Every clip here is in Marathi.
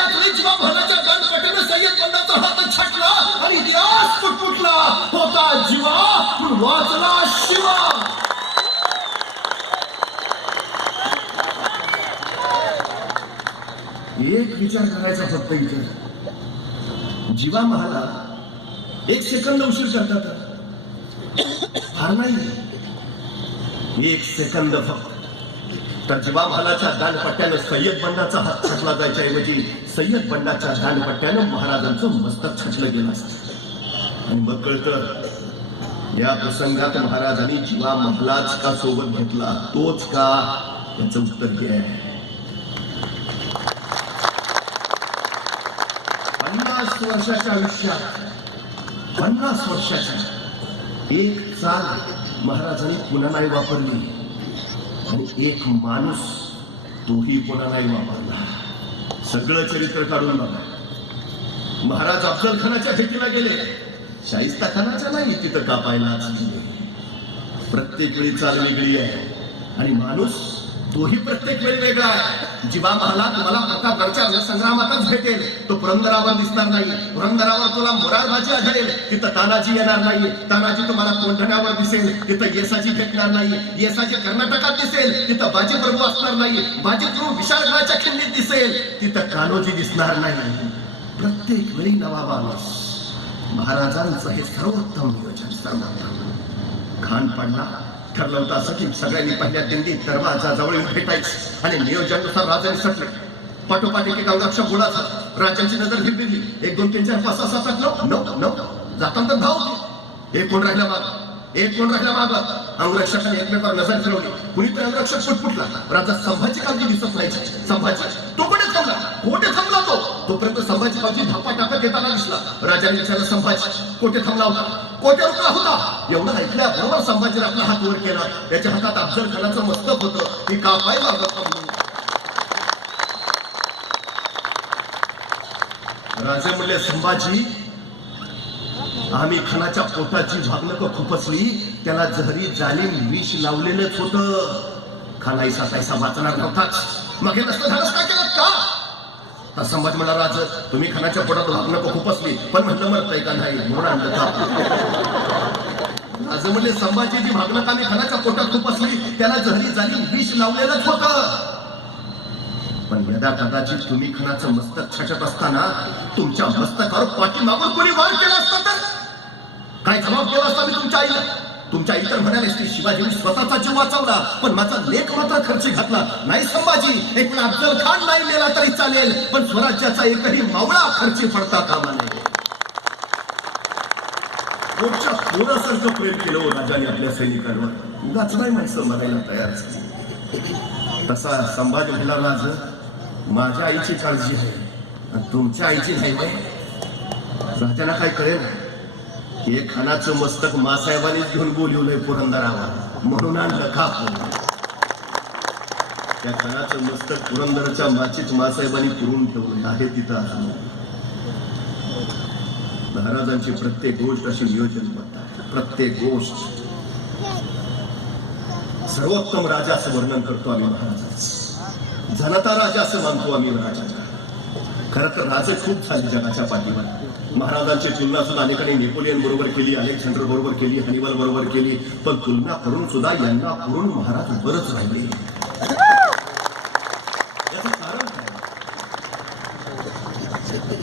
त्याच वेळी जीवा भालाच्या गाणपट्याने सय्यद बंडाचा हात छाटला आणि इतिहास फुटफुटला. होता जीवा पण वाचला शिवा. एक विचार करायचा फक्त इथे, जीवा महाला एक सेकंद उशीर करतात फार नाही, एक सेकंद फक्त. तर जीवा महालाच्या दानपट्ट्यानं सय्यद बंडाचा हात छाटला जायच्या ऐवजी सय्यद बंडाच्या दानपट्ट्यानं महाराजांचं मस्तक छाटलं गेलं असतं. आणि मग कळतं या प्रसंगात महाराजांनी जीवा महालाच का सोबत घेतला, तोच का, याचं उत्तर हे आहे. 50 वर्षाच्या आयुष्यात 50 वर्षाच्या एक चाल महाराजांनी पुन्हा नाही वापरली आणि एक माणूस तोही पुन्हा नाही वापरला. सगळं चरित्र काढून बघा. महाराज अफजल खानाच्या भेटीला गेले, शाहिस्ता खानाच्या नाही तिथं कापायला. प्रत्येक वेळी चाल वेगळी आहे आणि माणूस तोही प्रत्येक वेळी वेगळा आहे. जीवा महाला तुम्हाला प्रतापगडच्या संग्रामातच भेटेल, तो पुरंदरावर दिसणार नाही. पुरंदरावर तुला मोरारबाजी आढळेल, तिथं तानाजी येणार नाही. तानाजी तुम्हाला कोंढण्यावर दिसेल, तिथं येसाजी भेटणार नाही. येसाजी कर्नाटकात दिसेल, तिथं बाजीप्रभू असणार नाही. बाजीप्रभू विशाळगडाच्या खिंडीत दिसेल, तिथं कान्होजी दिसणार नाही. प्रत्येक वेळी नवा माणूस. महाराजांचं हे सर्वोत्तम नियोजन. सर्वोत्तम खान पडला, ठरलं होतं असं की सगळ्यांनी पहिल्या दिंडीत दरवाजाजवळ भेटायचं आणि नियोजनानुसार राजाने सटले. पाठोपाठ एक अंगरक्षक बोलायचा. राजांची नजर फिरली. 1 2 3 4 5 6 7 8 9 9 जाताना धाव होती. एक कोण राहिला माग, एक कोण राहिला माग. अंगरक्षकाने एकमेकावर नजर फिरवली. कुणीतरी अंगरक्षक फुटफुटला. राजा संभाजी काळजी दिसत नाही. संभाजी तो कोठे थांबला, कोठे थांबला तो. तोपर्यंत संभाजी काळजी धापा टाकत येताना दिसला. राजाने विचारलं, संभाजी कोठे थांबला होता, कोठे रुकला होता. एवढं ऐकल्याबरोबर संभाजीने आपला हात वर केला. त्याच्या हातात अफजल खानाचं मस्तक होतं. ती कापाय मागत थांबलो. राजे म्हणले, संभाजी आम्ही खानाच्या पोटाची भागणं खुपसली, त्याला जहरी जालीम विष लावलेलंच होतं. खाना ऐसा तैसा वाचणार नव्हताच. मग हे नसतं झालंच काय केलं का. संभाजी म्हणला, राज तुम्ही खानाच्या पोटात भागणं खुपसली, पण म्हणलं मरतय का नाही म्हणून आणलं का. राज म्हणले, संभाजीची भागणं आम्ही खानाच्या पोटात खुपसली, त्याला जहरी जालीम विष लावलेलंच होतं. पण यदा कदाचित तुम्ही खानाचं मस्तक छाटत असताना तुमच्या मस्तकावर पाठीमागून कोणी वार केला असता तर काय जबाब केला असता मी तुमच्या आईला. तुमच्या आई तर म्हणाले असते, शिवाजीने स्वतःचा जीव वाचवला पण माझा लेख मात्र खर्ची घातला नाही. संभाजी एक अफजल खान नाही मेला तरी चालेल, पण स्वराज्याचा एकही मावळा खर्ची पडता कामा नये. पोटच्या पोरासारखं प्रेम केलं राजाने आपल्या सैनिकांवर. उगाच नाही माणसं मरायला तयार झाली. तसा संभाजी म्हणाला, राज माझ्या आईची काळजी आहे, तुमच्या आईची नाही. राजाला काय कळेल, हे खानाचं मस्तक मासाहेबांनीच घेऊन बोलवलंय पुरंदरावर म्हणून आणलं का. त्या खानाचं मस्तक पुरंदरच्या माचीत मासाहेबांनी पुरून ठेवलं आहे तिथं अजून. महाराजांची प्रत्येक गोष्ट अशी नियोजनबद्ध, प्रत्येक गोष्ट. सर्वोत्तम राजा असं वर्णन करतो आम्ही महाराजांचं. जनता राजा असं मानतो आम्ही राजांना. खरं तर राजे खूप झाले जगाच्या पाठीवर. महाराजांची तुलना सुद्धा अनेकांनी नेपोलियन बरोबर केली, अलेक्झांडर बरोबर केली, हनिबल बरोबर केली, पण तुलना करून सुद्धा यांना पुरून महाराज बरंच राहिले. याचं कारण काय.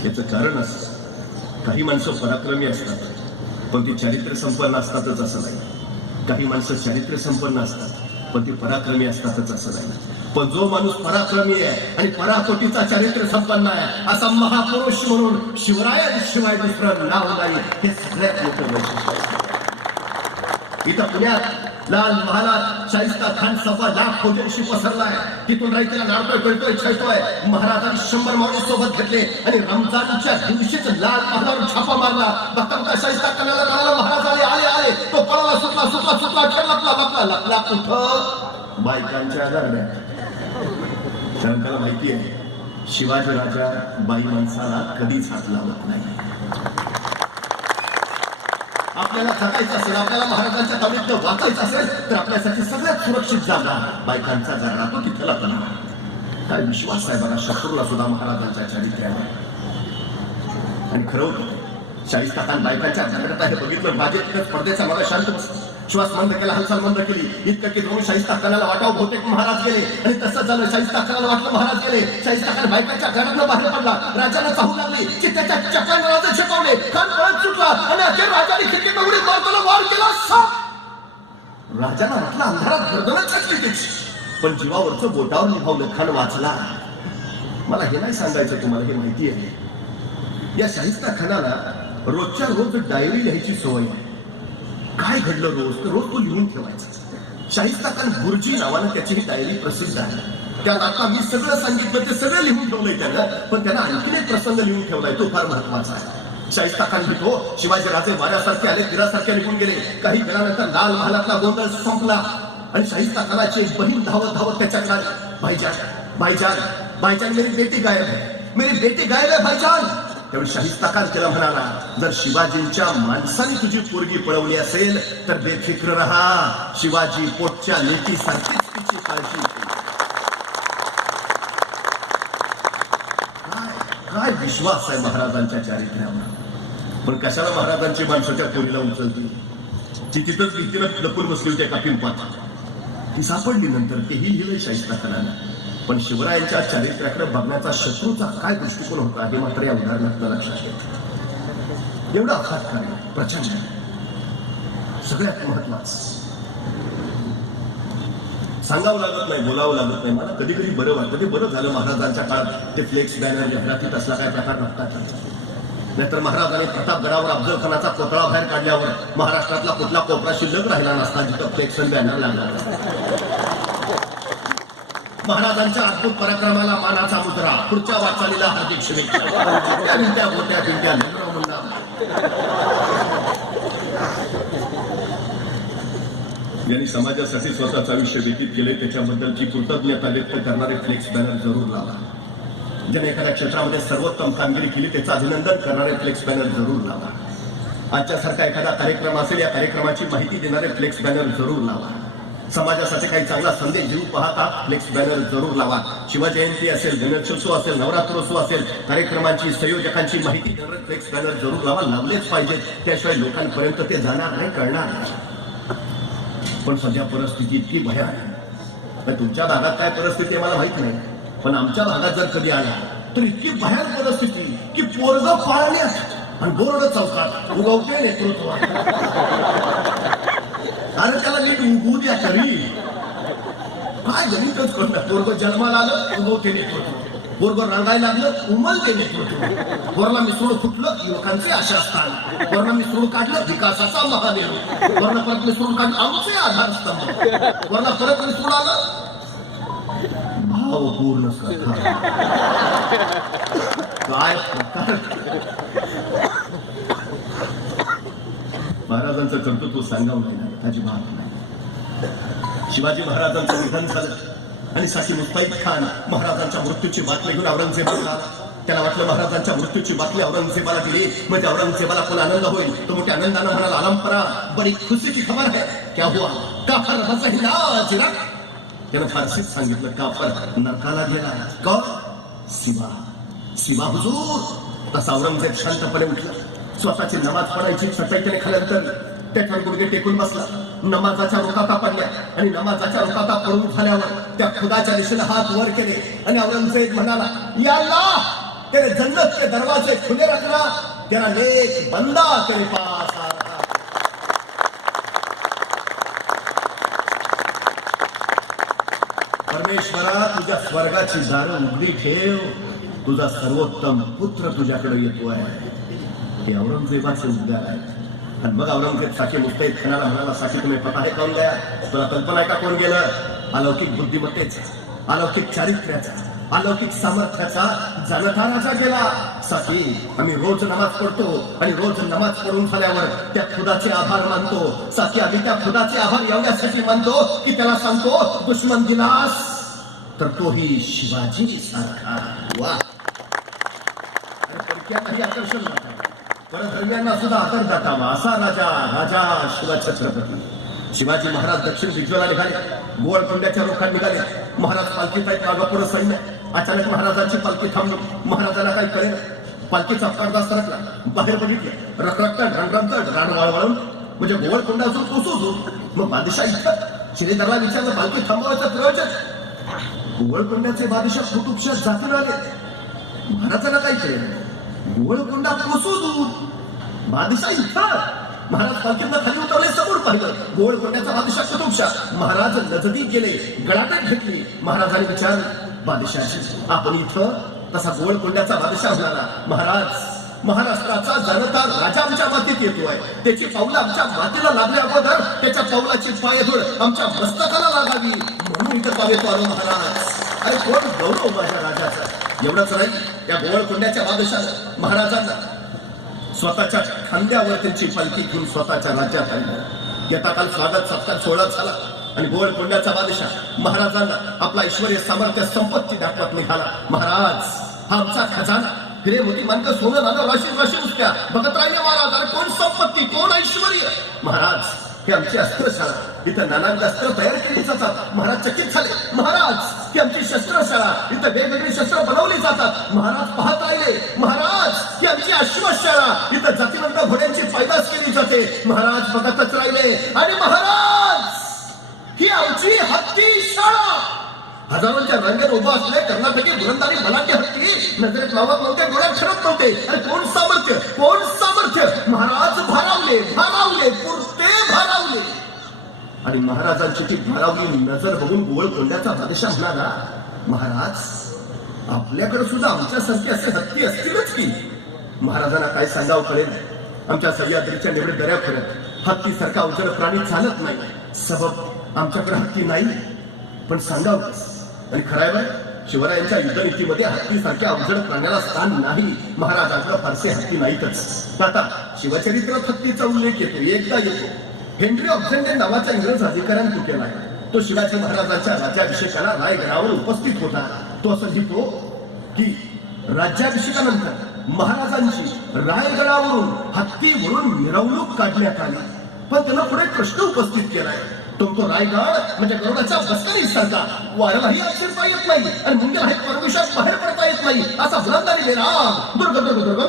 याचं कारण असं, काही माणसं पराक्रमी असतात पण ती चारित्र्य संपन्न असतातच असं नाही. काही माणसं चारित्र्य संपन्न असतात पण ती पराक्रमी असतातच असं नाही. पण जो माणूस पराक्रमी आहे आणि पराकोटीचा चारित्र्य संपन्न आहे असा महापुरुष म्हणून शिवरायांशिवाय दुसरं नाव नाही. हे सगळ्यात मोठं वैशिष्ट्य आहे. इथं पुण्यात लाल महालात शाहिस्ता खान 1.25 लाख फौजांशी पसरलाय. तिथून रायतीला नारळ कळतोय, छळतोय. महाराजांनी 100 मावळे सोबत घेतले आणि रमजानच्या दिवशीच लाल महालावर छापा मारला. बघता शाहिस्ता खानाला महाराज आले आले आले, तो पळाला, सुटला सुटला सुटला, लपला लपला कुठं, बायकांच्या दरम्यान. शंकरला माहिती आहे शिवाजी राजा बाई माणसाला कधीच हात लावत नाही. आपल्याला जगायचं असेल, आपल्याला महाराजांच्या ताब्यात वाचायचं असेल तर आपल्यासाठी सगळ्यात सुरक्षित जागा बायकांचा जागा, तो तिथला पण. काय विश्वास आहे बघा शत्रूला सुद्धा महाराजांच्या चरित्र्यावर. आणि खरं होतं शाहिस्ता खान बायकांच्या झगडत आहे बघितलं बाजे तिथंच पडद्याचा मला शांत बसला. श्वास मंद केला, हालचाल मंद केली. इतकं की दोन शाहिस्ता खानाला वाटावं बहुतेक महाराज गेले. आणि तसंच झालं. शाहिस्ता खानाला वाटलं महाराज गेले. शाहिस्ता खान बायकांच्या घरातनं बाहेर पडला. राजाला चाहू लागली की त्याच्या चपलाने राजा झेपावले. खान पळत सुटला आणि अखेर राजाने खिडकीत उडी मारताना वार केला. राजाला म्हटलं अंधारात गर्दनच छटली त्याची, पण जीवावरचं बोटावर निभावलं. खान वाचला. मला हे नाही सांगायचं तुम्हाला, हे माहिती आहे. या शाहिस्ता खानाला रोजच्या रोज डायरी लिहायची सवय आहे. काय घडलं रोज तर रोज तो लिहून ठेवायचा. शाहिस्ता खान गुरुजी नावानं त्याची ही डायरी प्रसिद्ध आहे. त्यात आता मी सगळं सांगितलं ते सगळं लिहून ठेवलंय त्यानं, पण त्यानं आणखीन एक प्रसंग लिहून ठेवलाय, तो फार महत्वाचा आहे. शाहिस्ता खान लिहितो, शिवाजी राजे वाऱ्यासारखे आले, तीरासारखे निघून गेले. काही वेळानंतर लाल महालातला गोंधळ संपला आणि शाहिस्ता खानाची एक बहीण धावत धावत त्याच्याकडे आली. भाईजान, भाईजान, भाईजान, मेरी बेटी गायब है, मेरी बेटी गायब है भाईजान. त्यावेळी शाहिस्ता खान त्याला म्हणाला, जर शिवाजींच्या माणसाने तुझी पोरगी पळवली असेल तर बेफिक्र रहा, शिवाजी पोटच्या लेकीसारखीच तिची काळजी. काय विश्वास आहे महाराजांच्या चारित्र्यावर. पण कशाला महाराजांची माणसाच्या पोरीला उचलती. ती तिथंच भीतीनं लपून बसली होती एका पिंपात. ती सापडली नंतर. तेही लिहिलंय शाहिस्ता खानानं. पण शिवरायांच्या चारित्र्याकडे बघण्याचा शत्रूचा काय दृष्टिकोन होता हे मात्र या उदाहरणात लक्षात येतं. एवढा आघातकारी, प्रचंड, सगळ्यात महत्वाचं सांगावं लागत नाही, बोलावं लागत नाही. मला कधी कधी बरं वाटतं. ते बरं झालं महाराजांच्या काळात ते फ्लेक्स बॅनर जाहिरातीत असला काय प्रकार नसतात. नाहीतर महाराजांनी प्रतापगडावर अफजल खानाचा कोतळा बाहेर काढल्यावर महाराष्ट्रातला कुठला कोपरा शिल्लक राहिला नसता जिथं फ्लेक्स बॅनर लागला. महाराजांच्या अद्भुत पराक्रमाला मानाचा मुद्रा. पुढच्या वाटचालीला हार्दिक शुभेच्छा. यांनी समाजासाठी स्वतःचं आयुष्य व्यतीत केले, त्याच्याबद्दलची कृतज्ञता व्यक्त करणारे फ्लेक्स बॅनर जरूर लावा. ज्याने एखाद्या क्षेत्रामध्ये सर्वोत्तम कामगिरी केली त्याचं अभिनंदन करणारे फ्लेक्स बॅनर जरूर लावा. आजच्यासारखा एखादा कार्यक्रम असेल, या कार्यक्रमाची माहिती देणारे फ्लेक्स बॅनर जरूर लावा. समाजासाठी काही चांगला संदेश देऊ पाहता फ्लेक्स बॅनर जरूर लावा. शिवजयंती असेल, गणेशोत्सव असेल, नवरात्रोत्सव असेल, कार्यक्रमांची संयोजकांची माहिती देणारे फ्लेक्स बॅनर जरूर लावा. लावलेच पाहिजेत, त्याशिवाय लोकांपर्यंत ते जाणार नाही, कळणार नाही. पण सध्या परिस्थिती इतकी भयानक. तुमच्या भागात काय परिस्थिती आहे मला माहित नाही, पण आमच्या भागात जर कधी आला तर इतकी भयानक परिस्थिती की पोरग पाळण्यात आणि बोर्ड चौकात उगवते नेतृत्व. अरे त्याला नीट उगवू द्या तरी. काय गणितच करणार. पोरग जन्माला आलं, उगवते नेतृत्व. पोरग रंगायला लागलं, उमलते नेतृत्व. पोरला मिसळून फुटलं, युवकांचे आशास्थान. पोरला मिसळून काढलं, विकासाचा महादेव. पोरला परत मिसळून काढलं, आमचे आधारस्तंभ. पोरला परत मिसळून आलं, भावपूर्ण कथा. काय प्रकार. महाराजांचं कर्तृत्व सांगावं नाही, अजिबात नाही. शिवाजी महाराजांचं निधन झालं आणि साकी मुस्तैद खान महाराजांच्या मृत्यूची बातमी घेऊन औरंगजेबाला आला. त्याला वाटलं महाराजांच्या मृत्यूची बातमी औरंगजेबाला दिली म्हणजे औरंगजेबाला पण आनंद होईल. तो मोठ्या आनंदानं म्हणाला, आलमपरा बडी खुशी की खबर है, क्या हुआ? काफर बचा. त्यानं फारसीत सांगितलं, काफर नरकाला गेला. का? शिवा, शिवा हुजूर. तसा औरंगजेब शांतपणे उठला. स्वतःची नमाज पडायची चटई त्याने खाल्यानंतर त्याच्या गुडघे टेकून बसला. नमाजाच्या रुकाता पडल्या आणि नमाजाच्या रुकाता पडून झाल्यावर त्या खुदाच्या दिशेने हात वर केले आणि औरंगजेब म्हणाला, या अल्लाह, तेरे जन्नत के दरवाजे खुले रखना, तेरा नेक बंदा तेरे पास आ रहा. परमेश्वरा, तुझ्या स्वर्गाची दारं उघडी ठेव. तुझा सर्वोत्तम पुत्र तुझ्याकडे येतो आहे. हे औरंगजेबाचे उद्गार आहे. आणि मग औरंगजेब साकी मुस्तैद खानाला म्हणाला, साकी तुम्ही पता है कौन गया? तुला कल्पना आहे का कोण गेलं? अलौकिक बुद्धिमत्तेचा, अलौकिक चारित्र्याचा, अलौकिक सामर्थ्याचा जनता राजा गेला. साकी, आम्ही रोज नमाज पडतो आणि रोज नमाज पडून झाल्यावर त्या खुदाचे आभार मानतो. साकी, आम्ही त्या खुदाचे आभार एवढ्यासाठी मानतो की त्याला सांगतो, दुश्मन दिलास तर तोही शिवाजी सारखा. वा. काही आकर्षण नका, परधर्म्यांना सुद्धा आदर दाटावा असा राजा, राजा शिवछत्रपती. शिवाजी महाराज दक्षिण दिग्गजाला निघाले. गोवळकोंड्याच्या रोखात निघाले. महाराज पालखीत आहेत, नागपूर सैन्य. अचानक महाराजांची पालखी थांबली. महाराजांना काही कळेल. पालखीचा पडदा सरकला. बाहेर बघितलं रखरखत रणरणत रान वाळवळून म्हणजे गोवळकोंडा अजून कोसू. मग बादशाह इथं शिलेदारला विचारलं पालखी थांबवायचं प्रयोजन. गोवळकोंड्याचे बादशाह कुतुबशाह जातीन आले. महाराजांना काही कळेल. गोवळकोंडा कोसू दूर बादशाह इथं. महाराज पालखींना खाली उतरले. समोर पाहिलं गोवळकोंड्याचा बादशाह कुतुबशाह. महाराज नजदीक गेले. गळाटत घेतली. महाराजांनी विचारलं बादशाहशी आपण इथं. तसा गोवळकोंड्याचा बादशाह म्हणाला महाराज महाराष्ट्राचा जनता राजा आमच्या मातीत येतोय. त्याची पावलं आमच्या मातीला लागल्या अगोदर त्याच्या पावलाची पायधूळ आमच्या मस्तकाला लागावी म्हणून इथं पाव येतो आलो महाराज. अरे कोण गौरव माझ्या राजाचा. एवढंच नाही या गोवळकोंड्याच्या बादशाह महाराजांना स्वतःच्या खांद्यावर त्यांची पालखी घेऊन स्वतःच्या राज्यात आणलं. येता काल स्वागत सत्कार सोहळा झाला आणि गोवळकोंड्याचा बादशाह महाराजांना आपला ऐश्वर्य सामर्थ्य संपत्ती दाखवत निघाला. महाराज हा आमचा खजाना हिरे मोती मानक सोनं नाणं राशी राशी उठत्या बघत राहिले महाराज. अरे कोण संपत्ती कोण ऐश्वर्य. महाराज हे आमची अस्त्रशाळा. इथं नानांची अस्त्र तयार केली जातात. महाराज चकित झाले. महाराज ही आमची शस्त्रशाळा. इथं वेगवेगळी शस्त्र बनवली जातात. महाराज पाहत राहिले. महाराज ही आमची अश्वशाळा. इथं जातीवंत घोड्यांची पैदास केली जाते. महाराज बघतच राहिले. आणि महाराज ही आमची हत्ती शाळा. हजारोंच्या रंगेत उभा असले कर्नाटकी गुरंदारी बलाढ्य हत्ती नजरेत लावत नव्हते डोळ्यात ठरत नव्हते. अरे कोण सामर्थ्य कोण सामर्थ्य. महाराज भारावले भारावले पुरते भारावले. आणि महाराजांची ती भारावली नजर बघून गोवळकोंड्याचा बादशाह म्हणाला महाराज आपल्याकडे सुद्धा आमच्यासारखे असे हत्ती असतीलच की. महाराजांना काय सांगावं कळेल. आमच्या सह्याद्रीच्या निवडीत दऱ्या फिरत हत्तीसारखा अवजड प्राणी चालत नाही. सबब आमच्याकडे हत्ती नाही. पण सांगावं आणि खराय बाय शिवरायांच्या युद्धनीतीमध्ये हत्तीसारख्या अवजड प्राण्याला स्थान नाही. महाराजांकडे फारसे हत्ती नाहीतच. आता शिवचरित्रात हत्तीचा उल्लेख येतो एकदा येतो. हेनरी ऑक्झेंडे नावाच्या इंग्रज अधिकाऱ्याने तो केलाय. तो शिवाजी महाराजांच्या राज्याभिषेकाला रायगडावर उपस्थित होता. तो असं लिहितो की राज्याभिषेकानंतर महाराजांची रायगडावरून हत्तीवरून मिरवणूक काढण्यात आली. पण त्याला पुढे प्रश्न उपस्थित केलाय. तो रायगड म्हणजे गरुडाच्या बसकरी सारखा वारलाही अक्षरता येत नाही आणि मुंग्यालाही परमेश्वर बाहेर पडता येत नाही असा बुलंदारी बेराम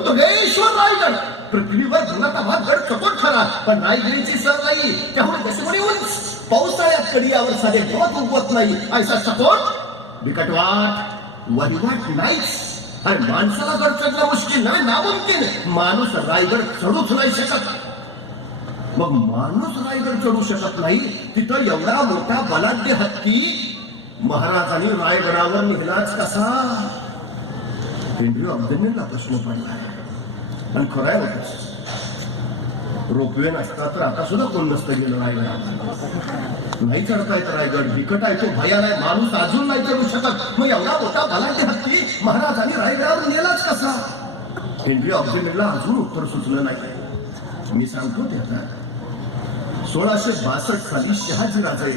दुर्गेश्वर रायगड. पृथ्वीवर गुणाताभात गड चकोट खरा पण रायगिरीची सर नाही. त्यामुळे दशमणी उंच पावसाळ्यात कडियावर साधे गवत उगवत नाही. ऐसा चकोट बिकटवाट वहिवाट नाहीच. आणि माणसाला गड चढणं मुश्किल नव्हे नामुमकिन. माणूस रायगड चढूच नाही शकत. मग माणूस रायगड चढू शकत नाही. तिथं एवढा मोठा बलाढ्य हत्ती महाराजांनी रायगडावर निघलाच कसा. हेनरी ऑक्झेंडेला प्रश्न पडला. आणि खराय होतच रोपवे नसता तर आता सुद्धा कोण नसतं गेलं रायगडावर. नाही चढता येत रायगड बिकट आहे तो भयान आहे. माणूस अजून नाही चढू शकत. मग एवढा मोठा बलाढ्य हत्ती महाराजांनी रायगडावर नेलाच कसा. हेनरी ऑक्झेंडेला अजून उत्तर सुचलं नाही. मी सांगतो ते आता 1662 साली शहाजी राजे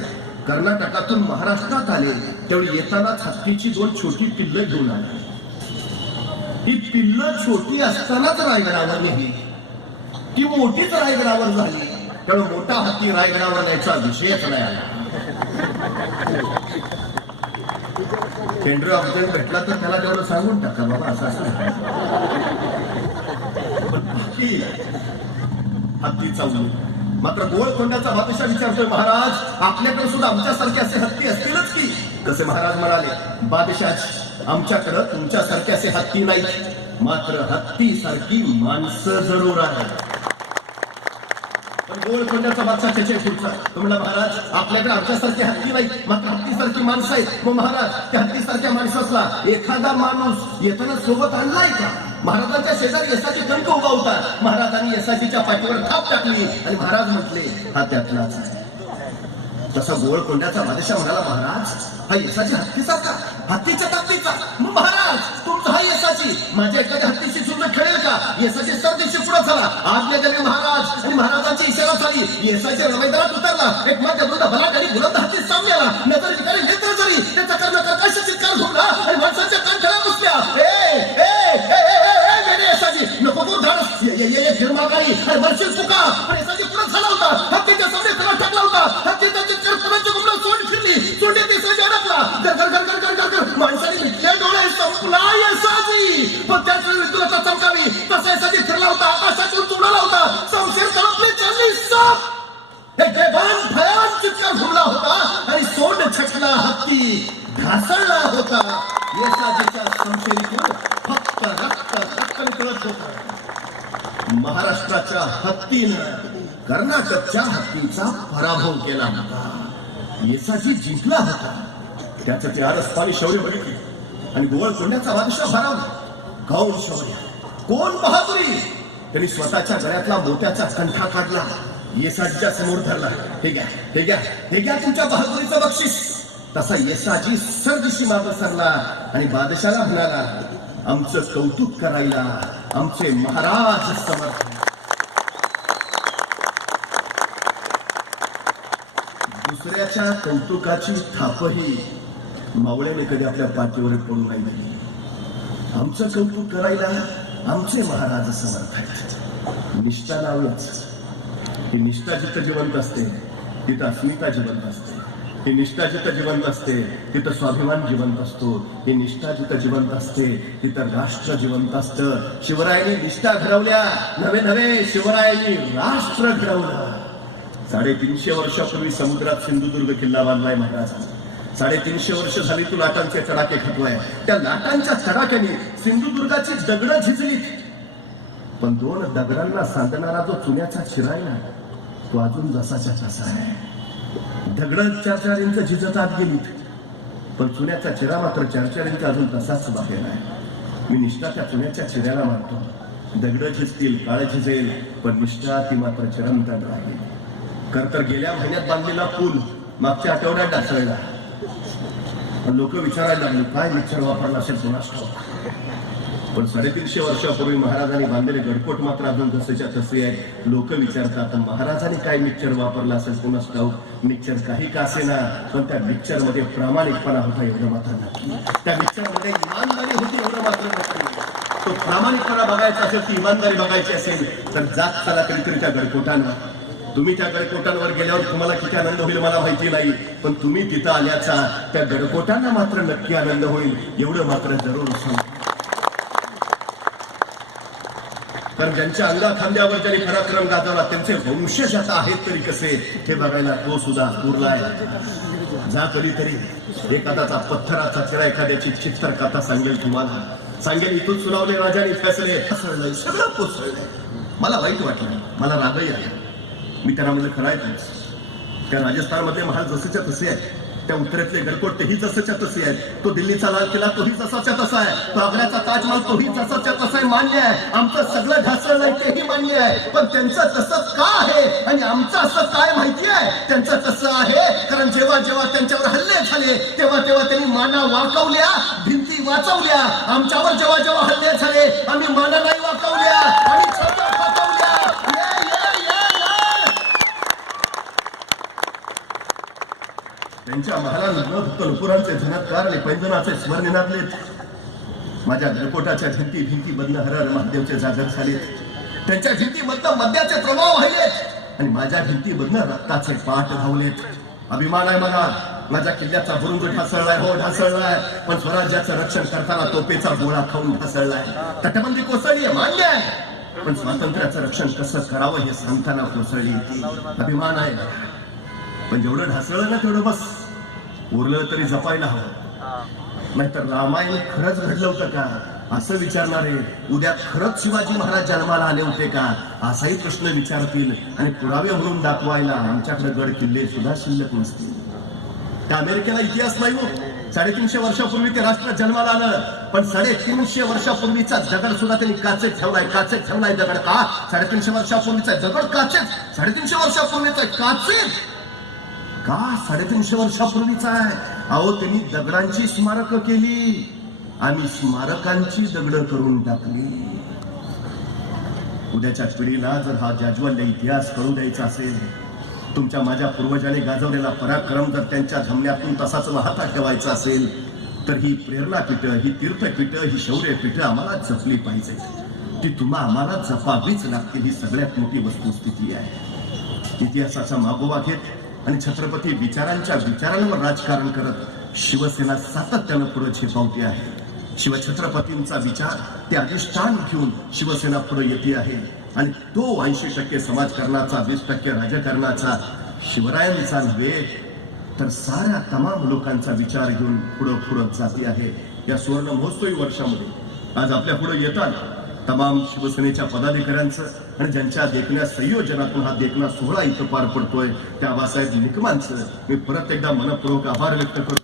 कर्नाटकातून महाराष्ट्रात आले. त्यावेळी येतानाच हत्तीची 2 छोटी पिल्लं घेऊन आली. ही पिल्लं छोटी असतानाच रायगडावर नेली. ती मोठीच रायगडावर झाली. त्यामुळे मोठा हत्ती रायगडावर न्यायचा विषयच नाही आला. हेनरी ऑक्झेंडे भेटला तर त्याला तेवढं सांगून टाका बाबा असं हत्तीचा उल्लेख. मात्र गोवळकोंड्याचा बादशाह विचारतोय महाराज आपल्याकडे सुद्धा आमच्यासारखे असे हत्ती असतीलच की. कसे महाराज म्हणाले बादशाह आमच्याकडे तुमच्यासारखे असे हत्ती नाही. मात्र हत्ती सारखी माणसं जरूर आहेत. पण गोवळकोंड्याचा बादशाह त्याच्या पुढचा तो म्हणला महाराज आपल्याकडे आमच्यासारखे हत्ती नाही मात्र हत्तीसारखी माणसं आहेत. मग महाराज त्या हत्तीसारख्या माणसाला एखादा माणूस येताना सोबत आणलाय का. महाराजांच्या शेजारी यशाची कणक उभा होता. महाराजांनी यशाचीच्या पाठीवर थाप टाकली आणि महाराज म्हटले हा त्यातलाच आहे. तसा गोवळकोंड्याचा बादशाह म्हणाला महाराज हा यशाची हत्तीसारखा हत्तीच्या ताकदीचा. महाराज तुमचा हा यशाची माझ्या एखाद्या हत्तीशी सुद्धा खेळेल का. यशाची सरदेशी पुढे झाला. आज्ञा दिली महाराज आणि महाराजांची इशारा झाली. यशाच्या रमेदारात उतरला. एक मध्य वृद्ध बलाढ्य आणि बुलंद हत्ती सामने आला. नजर विचारी नेत्र जरी त्याचा कर्णकार कशी चित्कार घुमला आणि माणसांच्या कानखळ्या बसल्या. नको दूर धाडस ये फिरमाकारी आणि वर्षील पुका आणि यशाची पुढे झाला होता. हत्तीच्या सामने त्याला टाकला होता. हत्तीचा चित्कार पुण्याच्या गुमला सोंड फिरली. सोंडे ते अडकला. माणसाने मिटल्या डोळे चमकला येसाजी, पण त्याच वेळी तुला चमकावी तसा येसाजी फिरला होता, आकाशातून उडाला होता, संशय तळपले चालली साप. हे बेभान भयान चित्कार घुमला होता आणि सोंड छटला हत्ती ढासळला होता. येसाजीच्या संशयीतून फक्त रक्त रक्त निघत होता. महाराष्ट्राच्या हत्तीनं कर्नाटकच्या हत्तीचा पराभव केला होता. येसाजी जिंकला होता. त्याचं ते आरस्पानी शौर्य बघितले आणि गोवळकोंड्याचा बादशाह भारावला. गौण शौर्य, कोण बहादुरी. त्यांनी स्वतःच्या गळ्यातला मोत्याचा कंठा काढला, येसाजीच्या समोर धरला. हे घ्या, हे घ्या, हे घ्या तुमच्या बहादुरीचं बक्षीस. तसा येसाजी सरदिशी मागे सरला आणि बादशाला म्हणाला, आमचं कौतुक करायला आमचे महाराज समर्थ. दुसऱ्याच्या कौतुकाची थापही मावळ्याने कधी आपल्या पाठीवर पडू नाही दिली. आमचं कौतुक करायला आमचे महाराज समर्थ आहेत. निष्ठा लावलंच. ही निष्ठा जिथं जिवंत असते तिथं अस्मिता जिवंत असते. ही निष्ठा जिथं जिवंत असते तिथं स्वाभिमान जिवंत असतो. ही निष्ठा जिथं जिवंत असते तिथं राष्ट्र जिवंत असतं. शिवरायांनी निष्ठा घडवल्या, नवे नवे शिवरायांनी राष्ट्र घडवलं. 350 वर्षापूर्वी समुद्रात सिंधुदुर्ग किल्ला बांधलाय महाराजांनी. 350 वर्ष झाली तू लाटांचे तडाखे खातोय. त्या लाटांच्या तडाख्याने सिंधुदुर्गाची दगडं झिजली, पण 2 दगडांना सांधणारा जो चुन्याचा शिरा आहे ना, तो अजून जसाच्या तसा आहे. दगड 4-4 इंच झिजत आत गेलीत, पण चुन्याचा चिरा मात्र 4-4 इंच अजून तसाच बाहेर आहे. मी निष्ठा त्या चुन्याच्या चिऱ्याला मानतो. दगड झिजतील, काळ झिजेल, पण निष्ठा ती मात्र चिरंतन राहील. तर गेल्या महिन्यात बांधलेला पूल मागच्या आठवड्यात ढासळला. लोक विचारायला लागले, काय मिक्सर वापरला असेल कोणास ठाऊक. पण 350 वर्षापूर्वी महाराजांनी बांधलेले गडकोट मात्र अजून तसेच्या तसे आहे. लोक विचारतात, महाराजांनी काय मिक्सर वापरला असेल कोणास ठाऊक. मिक्सर काही का असेना, पण त्या मिक्सर मध्ये प्रामाणिकपणा होता एवढं मात्र नक्की. त्या मिक्सर मध्ये इमानदारी होती एवढं मात्र नक्की. तो प्रामाणिकपणा बघायचा असेल, ती इमानदारी बघायची असेल तर जात चला कधीतरी त्या गडकोटांवर. तुम्ही त्या गडकोटांवर गेल्यावर तुम्हाला किती आनंद होईल मला माहिती नाही, पण तुम्ही तिथं आल्याचा त्या गडकोटांना मात्र नक्की आनंद होईल एवढं मात्र जरूर सांगतो. कारण ज्यांच्या अंगा खांद्यावर ज्यांनी पराक्रम गाजवला त्यांचे वंशज आता आहेत तरी कसे हे बघायला तो सुद्धा उरलाय. जा कधीतरी एखादाचा पत्थराचा चिरा एखाद्याची चित्तर कथा सांगेल तुम्हाला. सांगेल इथून सुनावले राजाने फैसले, सगळं कोसळलंय. मला वाईट वाटलं, मला रागही आला. मी त्यांना म्हणलं खरं आहे त्या राजस्थानमध्ये महाल जसंच्या तसे आहे, त्या उत्तरेतले गडकोट तेही जसंच्या तसे आहेत, तो दिल्लीचा लाल किल्ला तोही जसाच्या तसा आहे, तो आग्र्याचा ताजमहल तोही जसाच्या तसा आहे. मान्य आहे, आमचं सगळं ढासळलंय तेही मान्य आहे, पण त्यांचं तसं का आहे आणि आमचं असं काय माहिती आहे. त्यांचं तसं आहे कारण जेव्हा जेव्हा त्यांच्यावर हल्ले झाले तेव्हा तेव्हा त्यांनी माना वाकवल्या, भिंती वाचवल्या. आमच्यावर जेव्हा जेव्हा हल्ले झाले आम्ही माना नाही वाकवल्या आणि छात्या वाचवल्या. त्यांच्या महालांना फक्त नुपुरांचे झनत्कार आणि पैंजनाचे स्वर निनादलेत. माझ्या गडकोटाच्या भिंती भिंती मधनं हर हर महादेवचे जागर झालेत. त्यांच्या भिंतीमधनं मद्याचे प्रभाव वाहिलेत आणि माझ्या भिंतीमधनं रक्ताचे पाठ धावलेत. अभिमान आहे मला, माझ्या किल्ल्याचा बुरुंग ढासळलाय, हो ढासळलाय, पण स्वराज्याचं रक्षण करताना तोपेचा गोळा खाऊन ढासळलाय. तटबंदी कोसळली आहे, मान्य आहे, पण स्वातंत्र्याचं रक्षण कसं करावं हे सांगताना कोसळली. अभिमान आहे, पण जेवढं ढासळलं ना तेवढं बस. उरलं तरी जपायला हवं. नाहीतर रामायण खरंच घडलं होतं का असं विचारणारे उद्या खरंच शिवाजी महाराज जन्माला आले होते का असाही प्रश्न विचारतील आणि पुरावे म्हणून दाखवायला आमच्याकडे गड किल्ले सुद्धा शिल्लक नसतील. त्या अमेरिकेला इतिहास नाही हो. 350 वर्षापूर्वी ते राष्ट्र जन्माला आलं, पण 350 वर्षापूर्वीचा दगड सुद्धा त्यांनी काचेत ठेवलाय. काचेत ठेवलाय दगड का? 350 वर्षापूर्वीचा दगड काचेत, 350 वर्षापूर्वीचा काचेत का? 350 वर्षापूर्वीचा आहे. अहो त्यांनी दगडांची स्मारक केली, आम्ही स्मारकांची दगड करून टाकली. उद्याच्या पिढीला जर हा जाज्वल्य इतिहास कळू द्यायचा असेल, तुमच्या माझ्या पूर्वजांनी गाजवलेला पराक्रम जर त्यांच्या धमन्यातून तसाच वाहता ठेवायचा असेल तर ही प्रेरणापीठं, ही तीर्थपीठं, ही शौर्यपीठं आम्हाला जपली पाहिजे. ती तुम्हा आम्हाला जपावीच लागतील. ही सगळ्यात मोठी वस्तुस्थिती आहे. इतिहासाचा मागोवा घेत आणि छत्रपती विचारांच्या विचारांवर राजकारण करत शिवसेना सातत्यानं पुढे झेपावती आहे. शिवछत्रपतींचा विचार ते अधिष्ठान घेऊन शिवसेना पुढे येते आहे आणि तो 80% समाजकारणाचा 20% राजकारणाचा शिवरायांचा नव्हे तर साऱ्या तमाम लोकांचा विचार घेऊन पुढे जाते आहे. या सुवर्ण महोत्सवी वर्षामध्ये आज आपल्या पुढे येतात तमाम शिवसेनेच्या पदाधिकाऱ्यांचं आणि ज्यांच्या देखण्या संयोजनातून हा देखणा सोहळा इथं पार पडतोय त्या आबासाहेब निकमांचं मी परत एकदा मनपूर्वक आभार व्यक्त करतो.